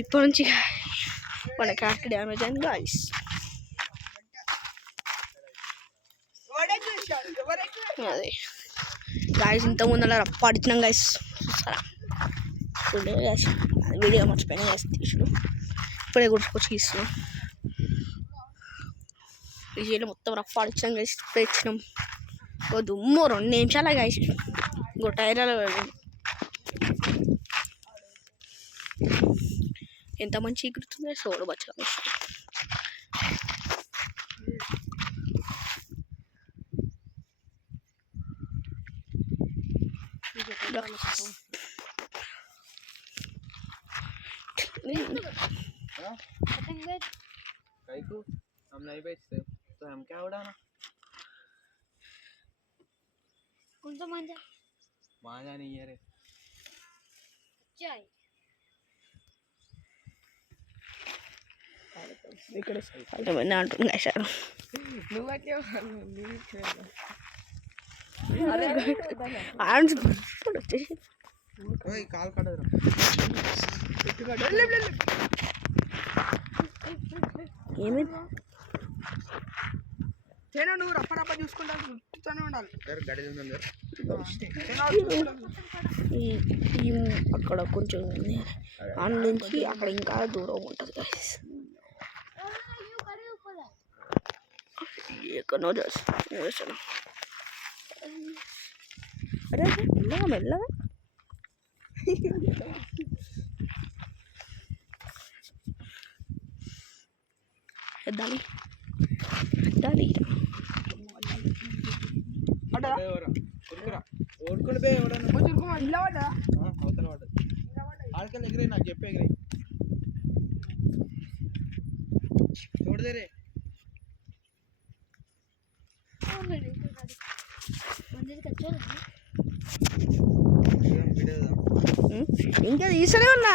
ఇప్పటి నుంచి మన కార్కి డ్యామేజ్ అయింది గాయస్. అదే గాయస్ ఇంతకుముందు అలా రప్పాడిచ్చినాం గాయస్. చూస్తారా గాయస్ వీడియో మర్చిపోయినా గాయస్ తీసుడు. ఇప్పుడే గుర్తుకొచ్చి తీస్తున్నాం. విజయలో మొత్తం రప్పాడిచ్చినాం గాయస్. ఇప్పుడే ఇచ్చినాం ఓ దుమ్ము 2 నిమిషాలే గాయస్. ఇంకో టైర్లో ఎంత మంచి ఎగురుతుంది సోడు బచ్చ. हम नहीं बेचते तो हम क्या उड़ाना. कौन सा मांझा? मांझा नहीं है रे. चाय. ఇక్కడ కొంతమంది అంటుంది సార్ కాల్ కడదు ఏమైంది నువ్వు రప్ప చూసుకుంటాను ఉండాలి. అక్కడ కొంచెం ఆన్ నుంచి అక్కడ ఇంకా దూరం ఉంటుంది గాయస్. ఎక్కడో చేస్తాను. అరే మెల్లగా మెల్లగా ఎద్దాలి ఎద్దాలి. ఓడుకుని పోయి అవతల పడ్డది. ఆడికెళ్ళి ఎగిరే నాకు చెప్పే ఎగిరే చూడదేరే. ఇంకా తీసనే ఉన్నా.